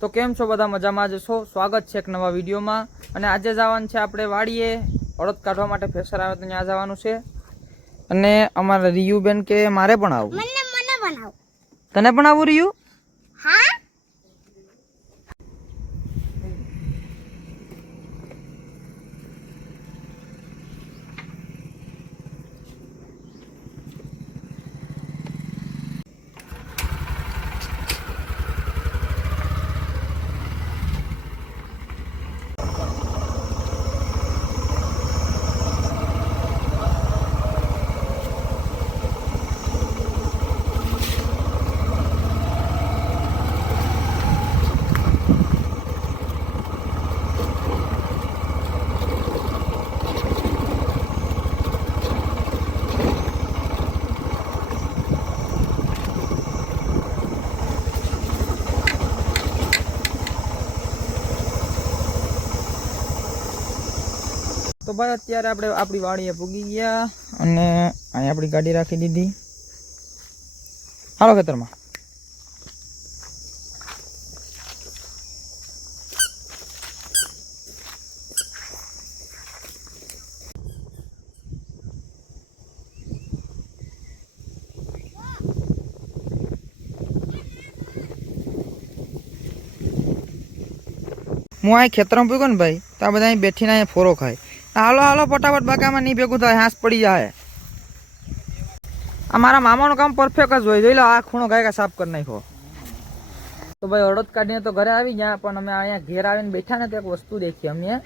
તો કેમ છો બધા? મજામાં જ છો? સ્વાગત છે એક નવા વિડીયોમાં। અને આજે જવાનું છે આપણે વાડીએ અડદ કાઢવા માટે। ફેસર આવે તો ત્યાં જવાનું છે। અને અમારા રિયુબેન કે મારે પણ આવું। મને બનાવ, તને પણ આવું રિયુ? હા। તો ભાઈ અત્યારે આપણે આપણી વાડીએ પૂગી ગયા અને અહીં આપણી ગાડી રાખી દીધી। હાલો ખેતરમાં। હું અહીં ખેતરમાં પૂગ્યો ને ભાઈ, તો આ બધા અહીં બેઠીને અહીંયા ફોરો ખાય। હાલો હાલો ફટાફટ, બાકામાં નહીં ભેગું થાય, હાંસ પડી જાય। આ મારા મામાનું કામ પરફેક્ટ જ હોય। જોઈ લો, આ ખૂણો ગાયકા સાફ કરી નાખ્યો। તો ભાઈ અડદ કાઢીને તો ઘરે આવી ગયા, પણ અમે અહીંયા ઘેર આવીને બેઠા ને તો એક વસ્તુ દેખી અમે।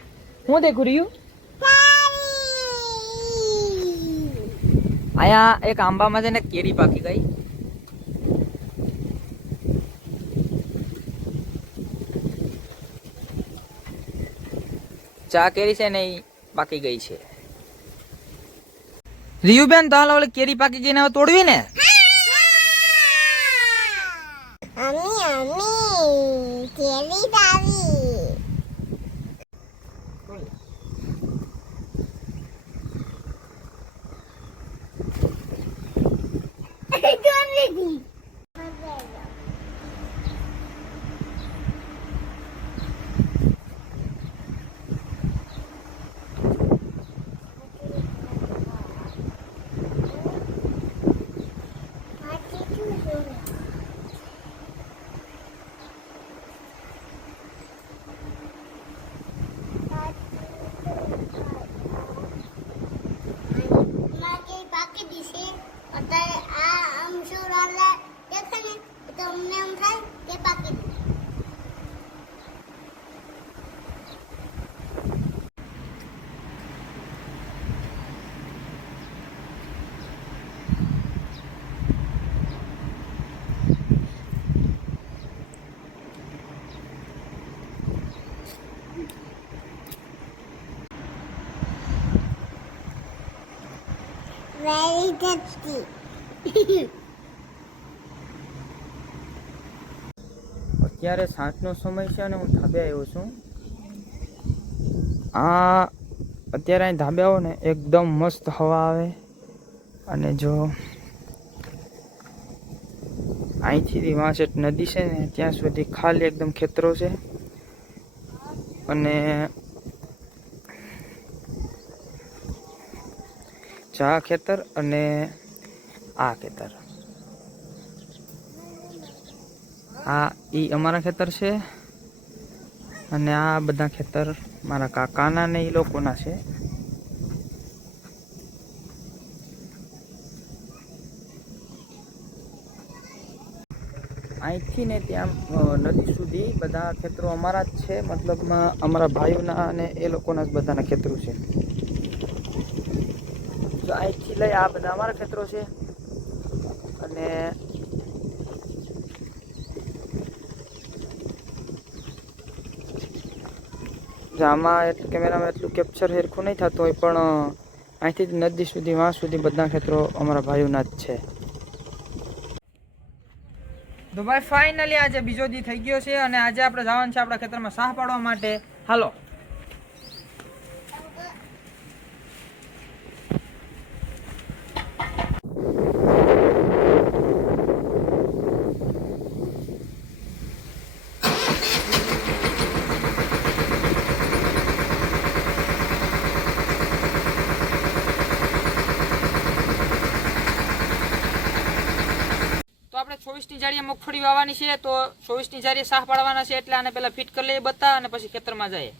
શું દેખું રહ્યું? અહીંયા એક આંબામાં છે ને કેરી પાકી ગઈ। ચા કેરી છે ને એ પાકી ગઈ છે। રિયુબેન તો હાલ ઓલી કેરી પાકી ગઈ ને હવે તોડવી ને। કેરી દાવી very tasty. અત્યારે સાંજનો સમય છે અને હું ધાબે આવ્યો છું। આ અત્યારે અહીં ધાબે આવો ને એકદમ મસ્ત હવા આવે। અને જો અહીંથી વાંસેટ નદી છે ને ત્યાં સુધી ખાલી એકદમ ખેતરો છે। અને ચા ખેતર અને આ ખેતર, આ ઈ અમારા ખેતર છે। અને આ બધા ખેતર મારા કાકાના ને એ લોકોના છે। અહીંથી ને ત્યાં નદી સુધી બધા ખેતરો અમારા જ છે। મતલબમાં અમારા ભાઈઓના અને એ લોકોના જ બધાના ખેતરો છે। તો અહીંથી લઈ આ બધા અમારા ખેતરો છે। અને આમાં કેમેરામાં એટલું કેપ્ચર હેરખું નહીં થતું હોય, પણ અહીંથી જ નદી સુધી વાં સુધી બધા ખેતરો અમારા ભાઈઓના જ છે। તો ભાઈ ફાઇનલી આજે બીજો દી થઈ ગયો છે અને આજે આપણે જવાનું છે આપણા ખેતરમાં સાહ પાડવા માટે। હાલો। 24 ની જાળીએ મગફળી વાવવાની છે, તો 24 ની જાળીએ સાહ પાડવાના છે, એટલે આને પહેલા ફિટ કરી લઈએ બતા અને પછી ખેતરમાં જઈએ.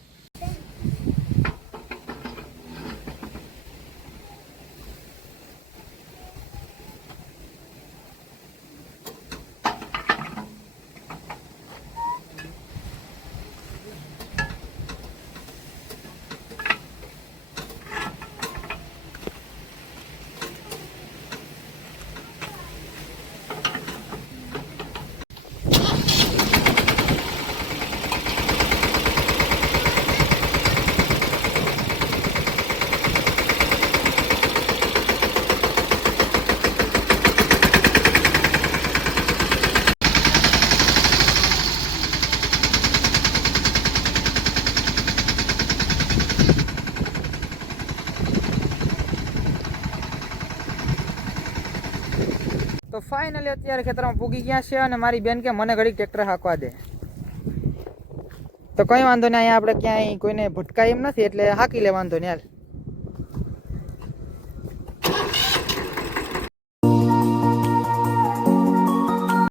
તો ફાઇનલી અત્યારે ખેતરમાં પૂગી ગયા છે અને મારી બેન કે મને ઘડી ટ્રેક્ટર હાંકવા દે. તો કંઈ વાંધો નહીં, અહીંયા આપણે ક્યાંય કોઈને ભટકાય એમ નથી, એટલે હાંકી લે, વાંધો નહીં.